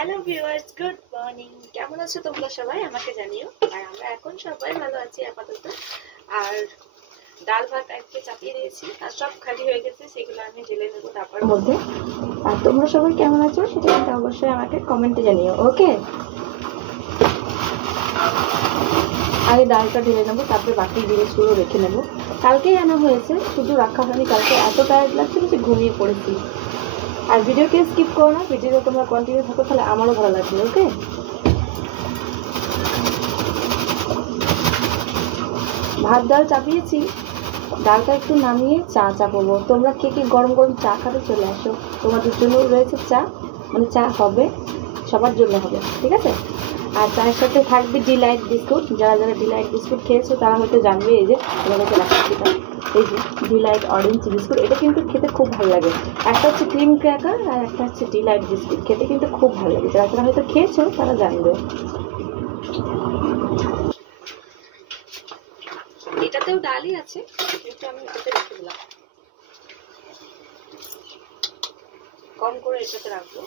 Hello viewers, good morning. কেমন আছো তোমরা সবাই আমাকে জানিও। আর আমরা এখন সবাই ভালো আছি আপাতত। আর ডাল ভাত আজকে চাপিয়ে দিয়েছি, আর সব খালি হয়ে গেছে, সেগুলো আমি ঢেলে নেবো তারপর মধ্যে। আর তোমরা সবাই কেমন আছো সেটা কিন্তু অবশ্যই আমাকে কমেন্টে জানিও, ওকে? আগে ডালটা ঢেলে নেবো, তারপরে বাকি জিনিসগুলো রেখে নেবো। কালকেই আনা হয়েছে, শুধু রাখা হয়নি। কালকে এত টায়ার্ড লাগছিল যে ঘুমিয়ে পড়েছি। আর ভিডিওকে স্কিপ করো না, ভিডিওটা তোমরা কন্টিনিউ থাকো, তাহলে আমারও ভালো লাগবে, ওকে? ভাত ডাল চাপিয়েছি, ডালটা একটু নামিয়ে চা চাপাবো। তোমরা কে কে গরম গরম চা খাবে চলে আসো। তোমাদের জন্য রয়েছে চা, মানে চা হবে, সবার জন্য হবে, ঠিক আছে? আর চায়ের সাথে থাকবে ডিলাইট বিস্কুট। যারা যারা ডিলাইট বিস্কুট খেয়েছো তারা হয়তো জানবে, এই যে তোমাদেরকে রাখছি, এই যে ডিলাইট অরেঞ্জ বিস্কুট। এটা কিন্তু খেতে খুব ভালো লাগে। একটা হচ্ছে ক্রিম ক্র্যাকার আর একটা হচ্ছে ডিলাইট বিস্কুট। খেতে কিন্তু খুব ভালো লাগে, যারা যারা হয়তো খেয়েছো তারা জানবে। এটাতেও ডালই আছে, কিন্তু আমি এটাতে রেখে দিলাম, কম করে এটাতে রাখবো।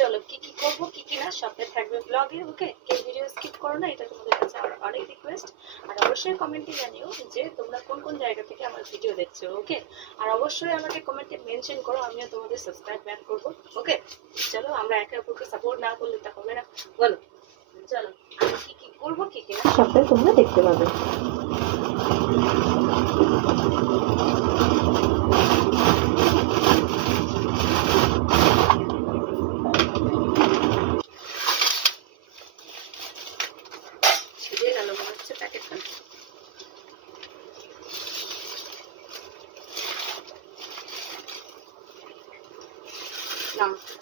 চলো, কি কি করবো কি কি না সবটাই থাকবে ব্লগে, ওকে? কেউ ভিডিও স্কিপ করো না, এটা তোমাদের কাছে আমার অনেক রিকোয়েস্ট। আর অবশ্যই কমেন্টে জানিও যে তোমরা কোন কোন জায়গা থেকে আমার ভিডিও দেখছো, ওকে? আর অবশ্যই আমাকে কমেন্টে মেনশন করো, আমিও তোমাদের সাবস্ক্রাইব ব্যাক করবো, ওকে? চলো, আমরা একে অপরকে সাপোর্ট না করলে তা হবে না, বলো? চলো, আমি কি কি করবো কি কি না সবটাই তোমরা দেখতে পাবে।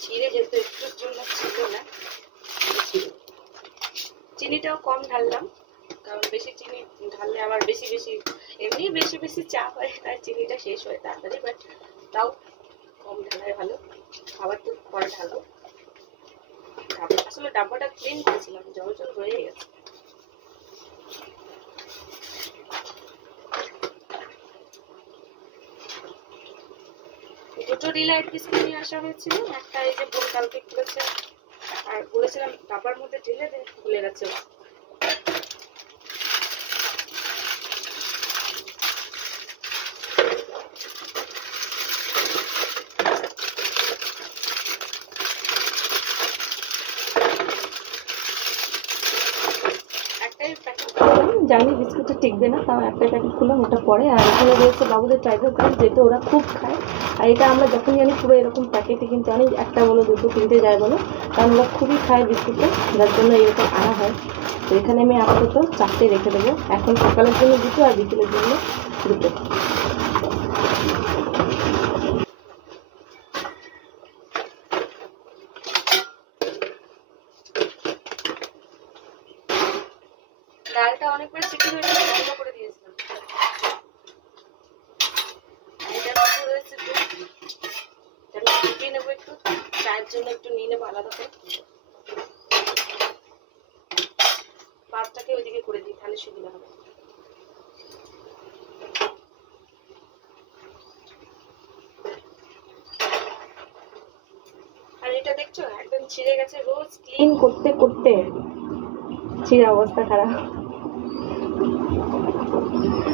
ছিঁড়ে যেহেতু একটুর জন্য ছিল না, চিনিটাও কম ঢাললাম, কারণ বেশি চিনি ঢাললে আবার বেশি বেশি এমনি বেশি বেশি চা হয়, তাই চিনিটা শেষ হয় তাড়াতাড়ি। বাট তাও কম ঢালাই ভালো, খাবার তো পরে ঢালো। আসলে ডাব্বাটা ক্লিন করেছিলাম, জল জল হয়ে গেছে। দুটো ডিলাইট বিস্কুট নিয়ে আসা হয়েছিল, একটা এই যে বোন কালকে খুলেছে, আর বলেছিলাম ডাব্বার মধ্যে ঢেলে দে, ভুলে গেছে। জানি বিস্কুটটা টিকবে না, তাও একটা প্যাকেট খুললাম, ওটা পরে। আর এখানে রয়েছে বাবুদের টাইগার ক্রাম, যেটা ওরা খুব খায়। আর এটা আমরা যখনই আনি পুরো এরকম প্যাকেটে কিন্তু আনি, একটা বলো দুটো কিনতে যায় বলো, কারণ ওরা খুবই খায় বিস্কুটটা, যার জন্য এরকম আনা হয়। তো এখানে আমি আপাতত 4টে রেখে দেবো, এখন সকালের জন্য দুটো আর বিকেলের জন্য দুটো। ডালটা অনেকবার সিটি হয়ে গেছে, বন্ধ করে দিয়েছিলাম। এটার মধ্যে রয়েছে দুধ, আমি ফুটিয়ে নেবো একটু, চায়ের জন্য একটু নিয়ে নেবো আলাদা করে। পাঁচটাকে ওইদিকে করে দিই, তাহলে সুবিধা হবে। আর এটা দেখছো একদম ছিঁড়ে গেছে, রোজ ক্লিন করতে করতে ছিঁড়ে অবস্থা খারাপ।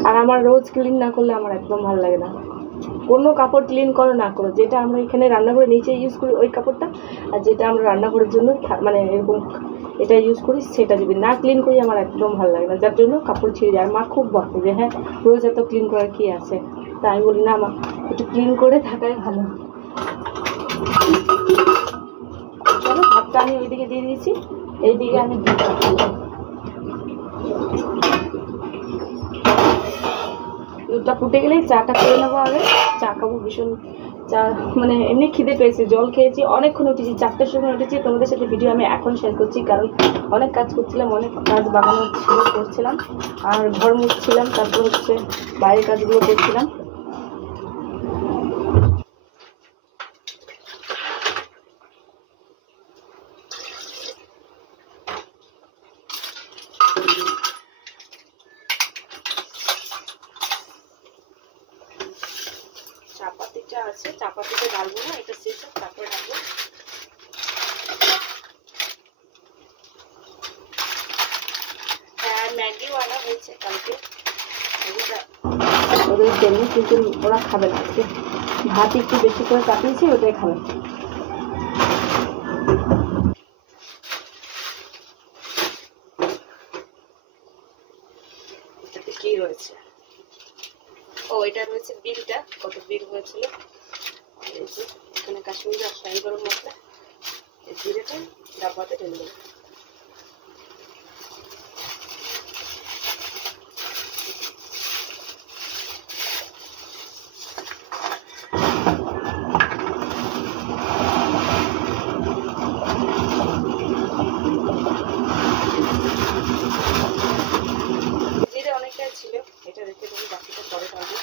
আর আমার রোজ ক্লিন না করলে আমার একদম ভালো লাগে না। কোনো কাপড় ক্লিন করো না করো, যেটা আমরা এখানে রান্নাঘরে নিচে ইউজ করি ওই কাপড়টা, আর যেটা আমরা রান্নাঘরের জন্য মানে এরকম এটা ইউজ করি, সেটা যদি না ক্লিন করি আমার একদম ভালো লাগে না, যার জন্য কাপড় ছিঁড়ে যায়। মা খুব বকে যে হ্যাঁ রোজ এত ক্লিন করার কি আছে, তাই আমি বলি না মা, একটু ক্লিন করে থাকাই ভালো। চলো, ভাতটা আমি ওইদিকে দিয়ে দিয়েছি, এইদিকে আমি দুধটা ফুটে গেলেই চাটা করে নেবো। আগে চা খাবো, ভীষণ চা মানে এমনি খিদে পেয়েছে, জল খেয়েছি, অনেকক্ষণ উঠেছি, 4টার সময় উঠেছি। তোমাদের সাথে ভিডিও আমি এখন শেয়ার করছি, কারণ অনেক কাজ করছিলাম, অনেক কাজ বাগানো ছিল করছিলাম, আর ঘর মুছছিলাম, তারপর হচ্ছে বাইরের কাজগুলো করছিলাম। চাপাতিটা আছে, চাপাতিতে ঢালবো না, এটা শেষ হোক তারপরে ঢালবো। হ্যাঁ, ম্যাগিও আনা হয়েছে কালকে, ওদের জন্য, কিন্তু ওরা খাবে না আজকে। ভাত একটু বেশি করে চাপিয়েছি, ওটাই খাবে। কি রয়েছে? ও, এটা রয়েছে বিলটা, কত বিল হয়েছিল। এখানে কাশ্মীরি আর শাহি গরম মশলা, এই জিরেটা ডাব্বাতে ঢেলে দেবো। জিরে অনেকটাই ছিল, এটা রেখে দেবো, বাকিটা পরে খাবো।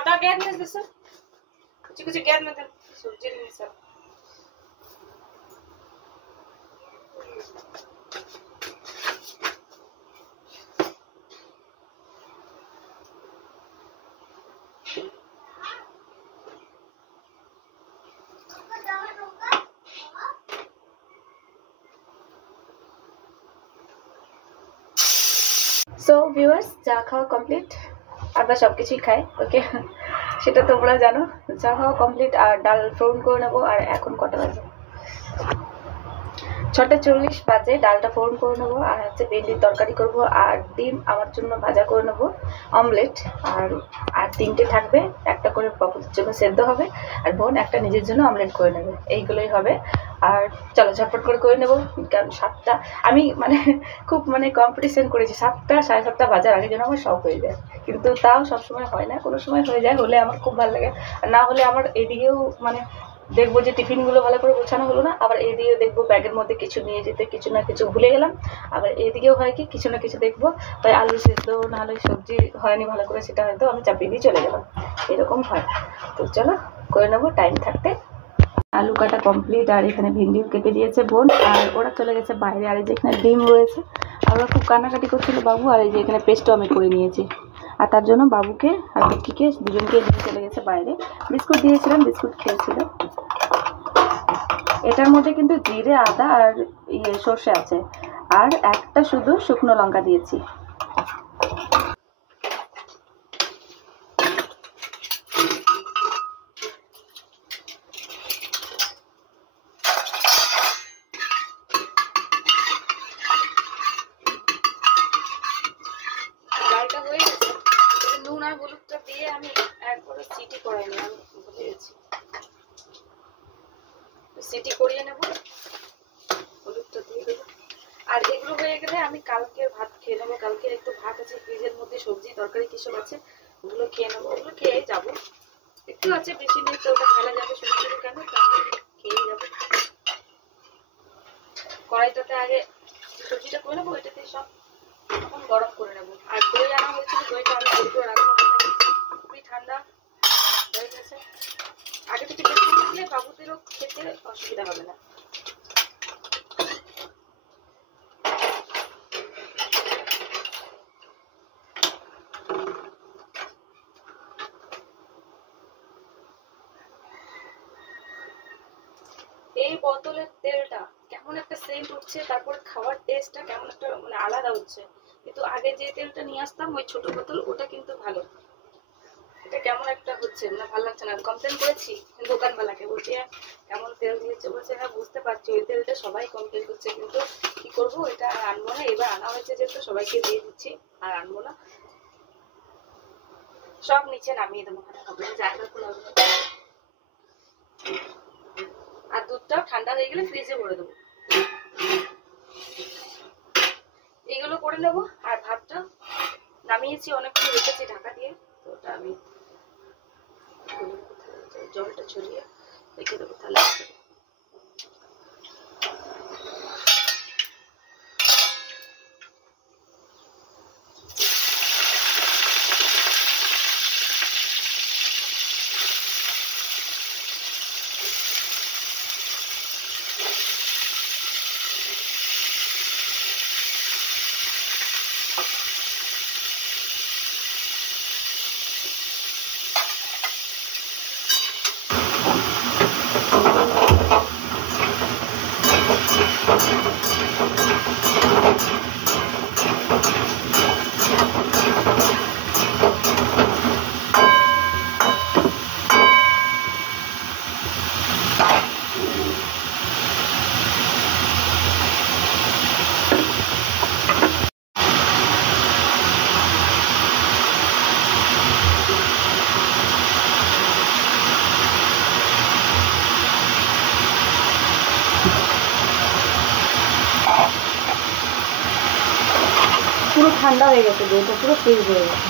आधा गैस में दे सर, कुछ कुछ गैस में दे सब्जी नहीं सब। সো ভিউয়ার্স, চা খাওয়া কমপ্লিট, আমরা সব কিছুই খাই, ওকে সেটা তোমরা জানো। চা খাওয়া কমপ্লিট, আর ডাল ফোড়ন করে নেবো। আর এখন কটা বাজে? 6:40 বাজে। ডালটা ফোড়ন করে নেবো, আর হচ্ছে ভেন্ডির তরকারি করব, আর ডিম আমার জন্য ভাজা করে নেবো, অমলেট। আর আর 3টে থাকবে, একটা করে বাবুদের জন্য সেদ্ধ হবে, আর বোন একটা নিজের জন্য অমলেট করে নেবে। এইগুলোই হবে। আর চলো ঝটপট করে নেবো, কারণ 7টা আমি মানে খুব কম্পিটিশন করেছি 7টা 7:30 বাজার আগে যেন আমার সব হয়ে যায়, কিন্তু তাও সবসময় হয় না, কোনো সময় হয়ে যায়, হলে আমার খুব ভালো লাগে। আর না হলে আমার এদিকেও দেখবো যে টিফিনগুলো ভালো করে গোছানো হলো না, আবার এদিকে দেখবো ব্যাগের মধ্যে কিছু নিয়ে যেতে কিছু না কিছু ভুলে গেলাম, আবার এদিকেও হয় কি কিছু না কিছু দেখবো তাই আলু সেদ্ধ নাহলে সবজি হয়নি ভালো করে, সেটা হয়তো আমি চাপিয়ে দিয়ে চলে গেলাম, এরকম হয়। তো চলো করে নেবো টাইম থাকতে। আলু কাটা কমপ্লিট, আর এখানে ভিন্ডিও কেটে দিয়েছে বোন, আর ওরা চলে গেছে বাইরে। আর এই যে এখানে ডিম রয়েছে, আর ওরা খুব কান্নাকাটি করছিল বাবু, আর এই যে এখানে পেস্টও আমি করে নিয়েছি, আর তার জন্য বাবুকে আর লক্ষ্মীকে দুজনকে নিয়ে চলে গেছে বাইরে। বিস্কুট দিয়েছিলাম, বিস্কুট খেয়েছিল। এটার মধ্যে কিন্তু জিরে আদা আর সর্ষে আছে, আর একটা শুধু শুকনো লঙ্কা দিয়েছি। ডালটা হয়ে গেছে, নুন আর হলুদটা দিয়ে আমি একবারে সিটি করাইনি, আমি ভুলে গেছি, সিটি করিয়ে নেব, হলুদটা দিয়ে দেবো। আর এগুলো হয়ে গেলে আমি কালকের ভাত খেয়ে নেবো। কালকের একটু ভাত আছে ফ্রিজের মধ্যে, সবজি তরকারি কিসব আছে, ওগুলো খেয়ে নেবো, ওগুলো খেয়ে যাবো। একটু আছে, বেশি নেই, তো ওটা ফেলা যাবে সবজি কেন, খেয়ে যাবো। কড়াইটাতে আগে সবজিটা করে নেবো, এটাতে সব এখন গরম করে নেবো। আর দই আনা হয়েছিল, দইটা আমি তৈরি করে রাখবো, খুবই ঠান্ডা হয়ে গেছে। আগে থেকে বেশি নিলে বাবুদেরও খেতে অসুবিধা হবে না। এই বোতলের তেলটা কেমন একটা সেন্ট উঠছে, তারপর খাওয়ার টেস্টটা কেমন একটা আলাদা হচ্ছে, কিন্তু আগে যে তেলটা নিয়ে আসতাম ওই ছোট বোতল, ওটা কিন্তু ভালো। এটা কেমন একটা হচ্ছে, ভালো লাগছে না। কমপ্লেন করেছি দোকানওয়ালাকে, বলছি কেমন তেল দিয়েছে, বলছে হ্যাঁ বুঝতে পারছি, ওই তেলটা সবাই কমপ্লেন করছে, কিন্তু কি করবো, এটা আর আনবো না। এবার আনা হয়েছে যেহেতু সবাইকে দিয়ে দিচ্ছি, আর আনবো না, সব নিচে নামিয়ে দেবো, জায়গা খোলা হবে। আর দুধটাও ঠান্ডা হয়ে গেলে ফ্রিজে ভরে দেবো। এগুলো করে নেবো। আর ভাতটা নামিয়েছি, অনেকক্ষণ রেখেছি ঢাকা দিয়ে, তো ওটা আমি জলটা ছড়িয়ে রেখে দেবো তাহলে। পুরো ঠান্ডা হয়ে গেছে, দইটা পুরো ফ্রিজ হয়ে গেছে।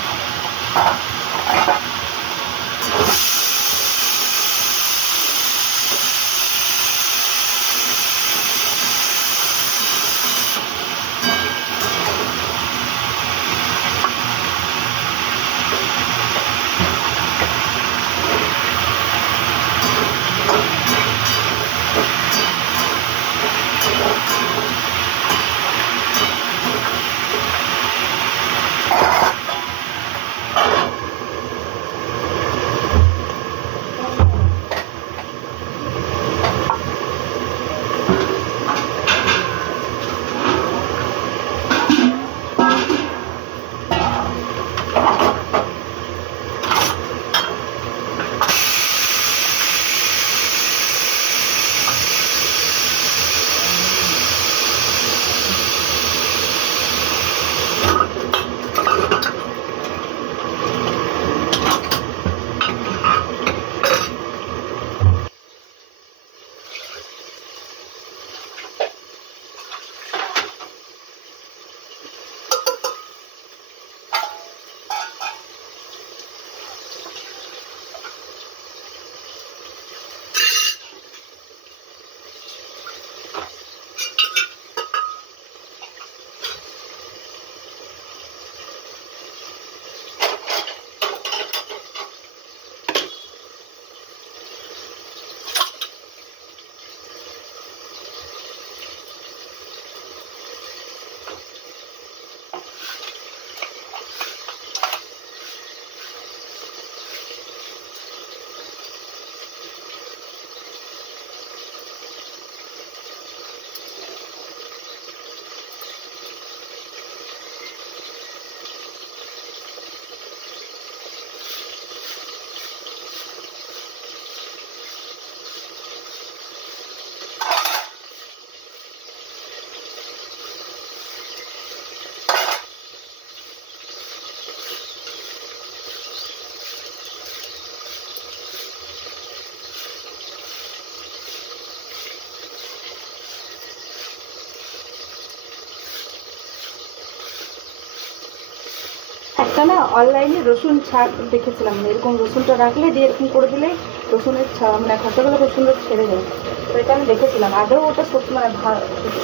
এটা না অনলাইনে রসুন ছাড় দেখেছিলাম, এরকম রসুনটা রাখলে দিয়ে এরকম করে দিলে রসুনের মানে খসাগুলো খুব সুন্দর ছেড়ে যায়। তো এটা আমি দেখেছিলাম, আদৌ ওটা সত্যি মানে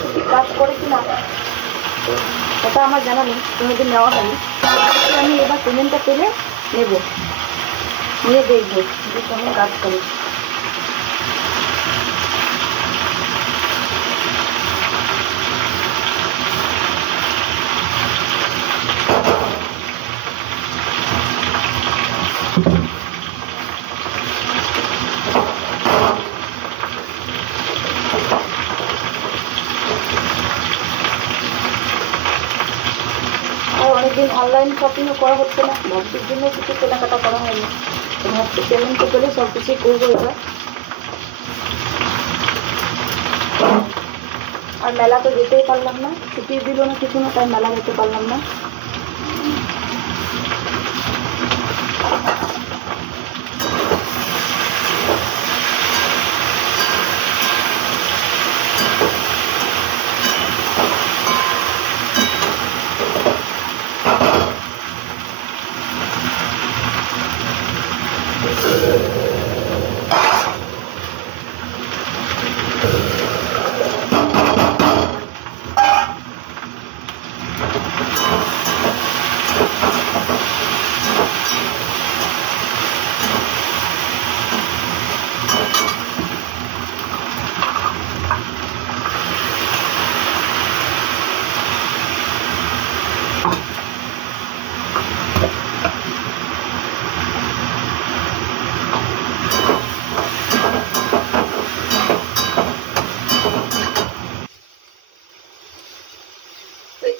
সত্যি কাজ করে কি না ওটা আমার জানা নেই, কোনোদিন নেওয়া হয়নি। আমি এবার পেমেন্টটা পেলে নেব, নিয়ে দেখবো যে কেমন কাজ করে। আর অনেকদিন অনলাইন শপিংও করা হচ্ছে না, ভাবছির জন্য কিছু কেনাকাটা করা হয়নি। তো ভাবছি পেমেন্ট করে সব কিছুই করবো এবার। আর মেলা তো যেতেই পারলাম না, ছুটি দিল না কিছু না, তাই মেলা যেতে পারলাম না।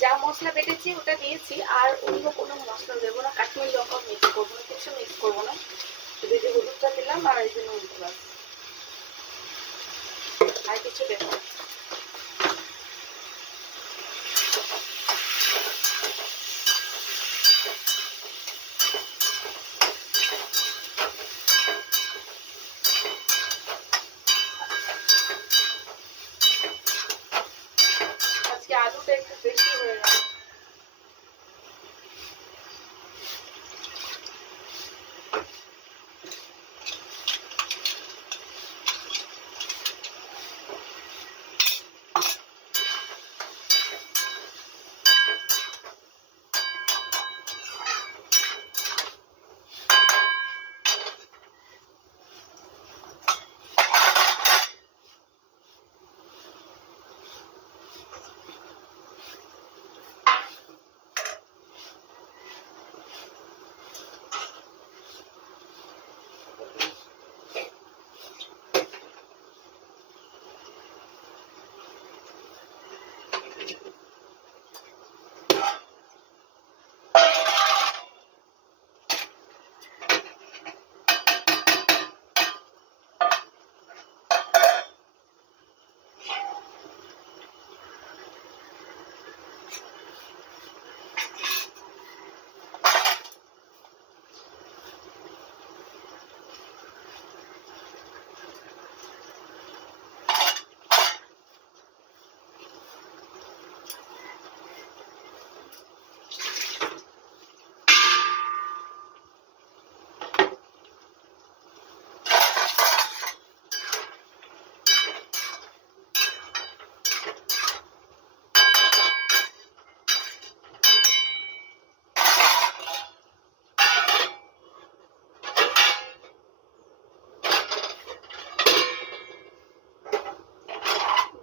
যা মশলা বেটেছি ওটা দিয়েছি, আর অন্য কোনো মশলা দেবো না, কাশ্মীরি লঙ্কা মিক্স করবো না, কিছু মিক্স করবো না, শুধু যে হলুদটা দিলাম আর এই জন্য বাস, আর কিছু দেবো না। আজকে আলুটা একটু বেশি হয়ে গেল।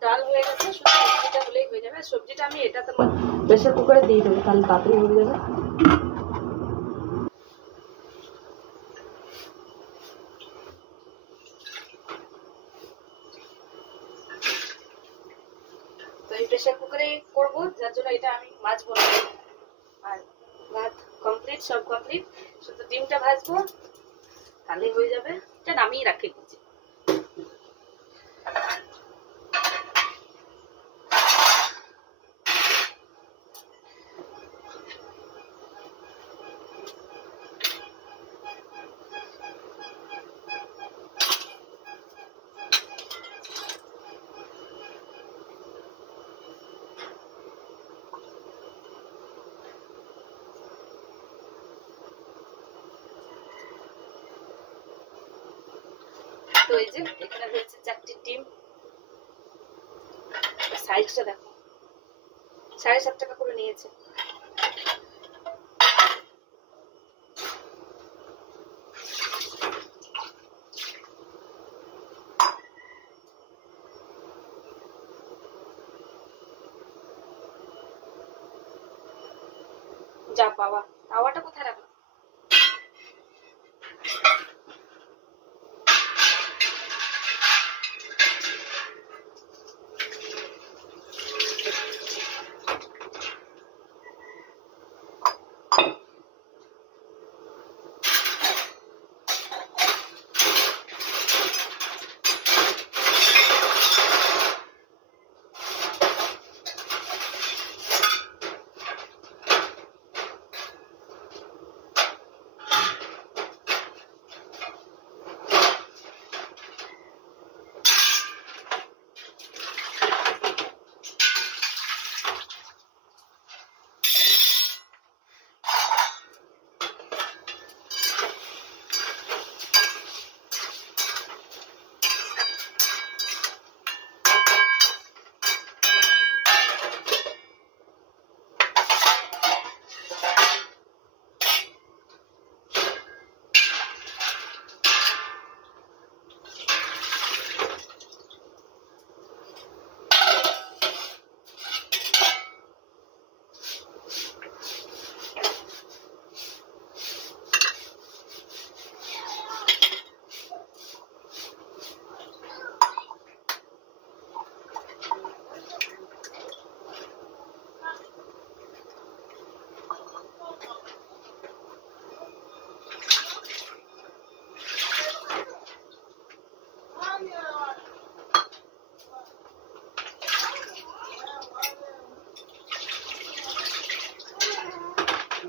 ডাল হয়ে গেছে, শুধু সবজিটা হলেই হয়ে যাবে। সবজিটা আমি এটাতে প্রেসার কুকারে দিয়ে দেবো, তাহলে তাড়াতাড়ি হয়ে যাবে। তো এই প্রেসার কুকারে করবো, যার জন্য এটা আমি ভাজবো না। আর ভাত কমপ্লিট, সব কমপ্লিট, শুধু ডিমটা ভাজবো, তাহলেই হয়ে যাবে। এটা নামিয়ে রাখি দিচ্ছি। তো এই যে এখানে রয়েছে 4টি ডিম, সাইজটা দেখো 7.5 টাকা করে নিয়েছে। যা বাবা, তাওয়াটা কোথায় রাখলো?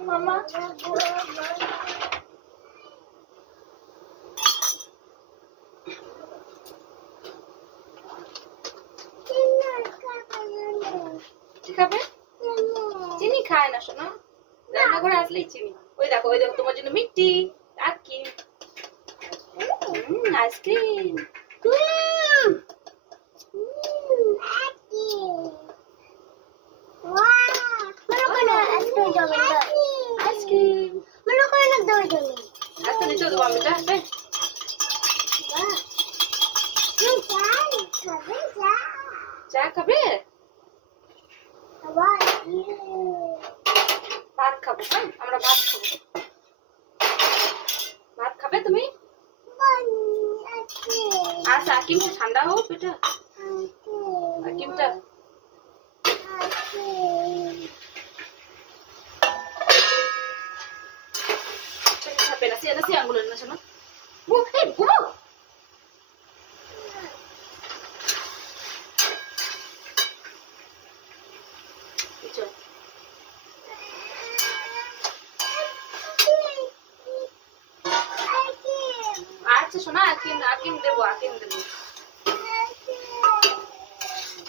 মামা খাবে? চিনি খায় না শোনা, রান্নাঘরে আসলেই চিনি। ওই দেখো তোমার জন্য মিষ্টি আইসক্রিম। আইসক্রিম চা খাবে? ভাত খাবো। হ্যাঁ আমরা ভাত খাবো। ভাত খাবে তুমি? আচ্ছা আকিমটা ঠান্ডা হোক এটা, আকিমটা nasi ada sih anggulan nasional. Bu, bu. Itu. আচ্ছা শোনা, আকিম দেবো।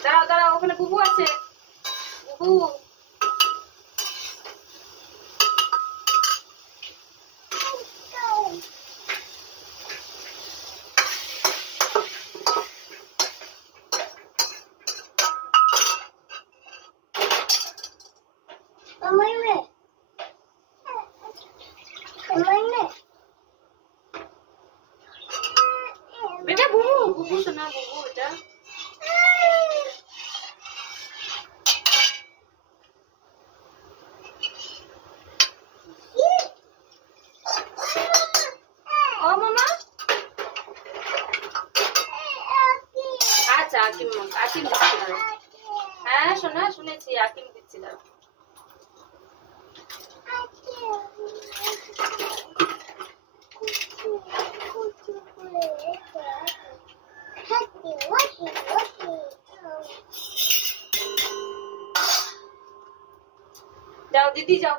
দাঁড়াও ওখানে বুবু আছে। বুবু बेटा बुबू सुना, बुबू बेटा ओ मामा আচ্ছা আকিম দিচ্ছিল। হ্যাঁ শোনা শুনেছি আকিম দিচ্ছিল। যাও দিদি যাও,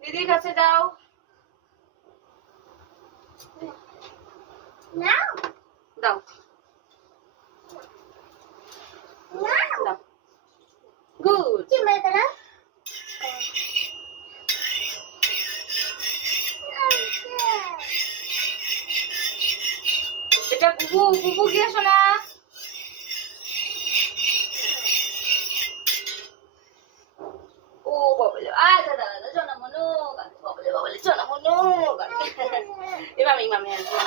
দিদির কাছে যাও। দাও গুড। এটা বুবু, বুবু গিয়ে শোনা। ও বাবলে, আচ্ছা দাদা শোনা মনো, বাবলে বাবলে শোনা মনো। এমামি মামি আসবে।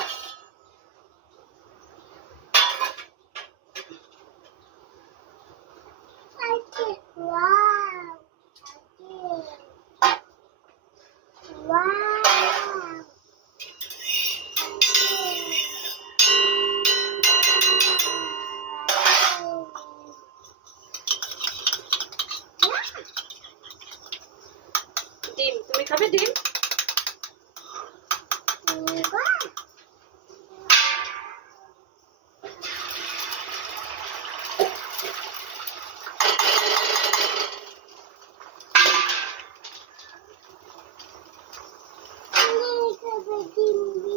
ডিম তুমি খাবে ডিম?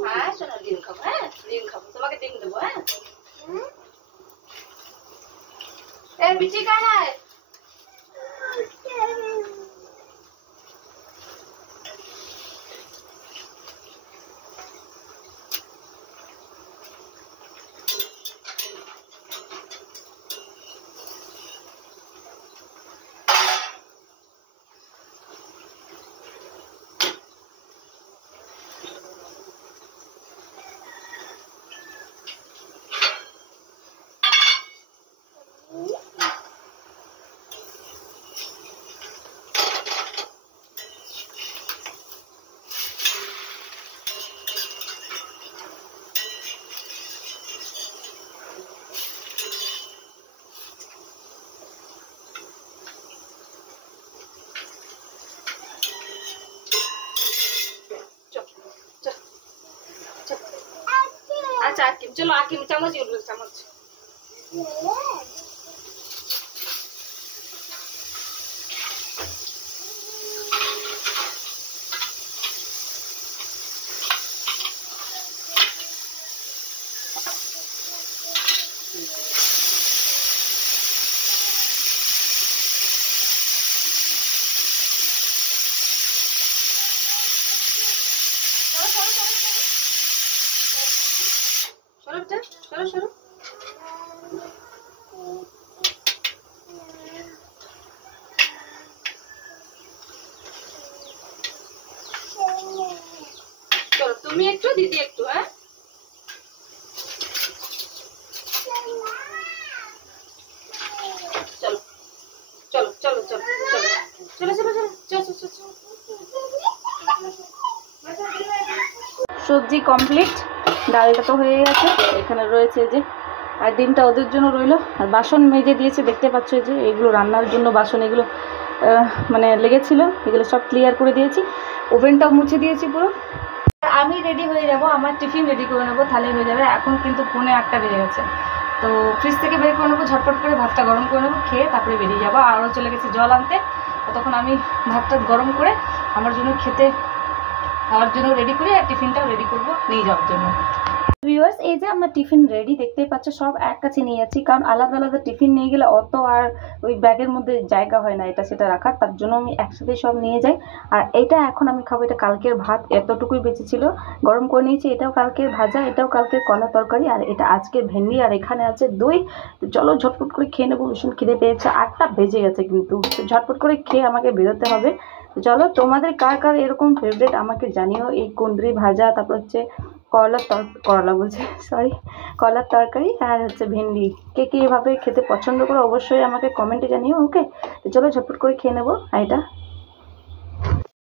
হ্যাঁ শোনো ডিম খাবো, হ্যাঁ ডিম খাবো, তোমাকে ডিম দেবো। হ্যাঁ এই বিচি খায়। अच्छा आकिम चलो आकिम चम्मच यूज लो चम्मच। चलो चलो चलो तुम एक तो दीदी एक तो है चलो चलो चलो चलो चलो चलो चलो चलो चलो সবজি কমপ্লিট, ডালটা তো হয়ে গেছে, এখানে রয়েছে যে আর ডিমটা ওদের জন্য রইলো। আর বাসন মেজে দিয়েছে, দেখতে পাচ্ছ যে এগুলো রান্নার জন্য বাসন, এগুলো মানে লেগেছিল, এগুলো সব ক্লিয়ার করে দিয়েছি। ওভেনটাও মুছে দিয়েছি পুরো। আমি রেডি হয়ে যাব, আমার টিফিন রেডি করে নেবো, তাহলেই হয়ে যাবে। এখন কিন্তু 8:45 বেজে গেছে, তো ফ্রিজ থেকে বের করে নেবো, ঝটপট করে ভাতটা গরম করে নেবো, খেয়ে তারপরে বেরিয়ে যাবো। আরও চলে গেছে জল আনতে, তখন আমি ভাতটা গরম করে আমার জন্য খেতে খাওয়ার জন্য রেডি করি, আর টিফিনটাও রেডি করবো নিয়ে যাওয়ার জন্য। ভিউয়ার্স, এই যে আমার টিফিন রেডি, দেখতেই পাচ্ছ সব এক কাছে নিয়ে যাচ্ছি, কারণ আলাদা আলাদা টিফিন নিয়ে গেলে অত আর ওই ব্যাগের মধ্যে জায়গা হয় না এটা সেটা রাখার, তার জন্য আমি একসাথে সব নিয়ে যাই। আর এটা এখন আমি খাবো, এটা কালকের ভাত এতটুকুই বেঁচে ছিল, গরম করে নিয়েছি। এটাও কালকের ভাজা, এটাও কালকের কলা তরকারি, আর এটা আজকে ভেন্ডি, আর এখানে আছে দই। তো চলো ঝটপট করে খেয়ে নেবো, ভীষণ খিদে পেয়েছে, 8টা বেজে গেছে কিন্তু, ঝটপট করে খেয়ে আমাকে বেরোতে হবে। চলো, তোমাদের কার কার এরকম ফেভারিট আমাকে জানিও, এই কুঁদরি ভাজা, তারপর হচ্ছে কলার তরকারি, আর হচ্ছে ভেন্ডি, কে কে এভাবে খেতে পছন্দ করো অবশ্যই আমাকে কমেন্টে জানিও। ওকে, তো চলো ঝটপট করে খেয়ে নেবো। আর এটা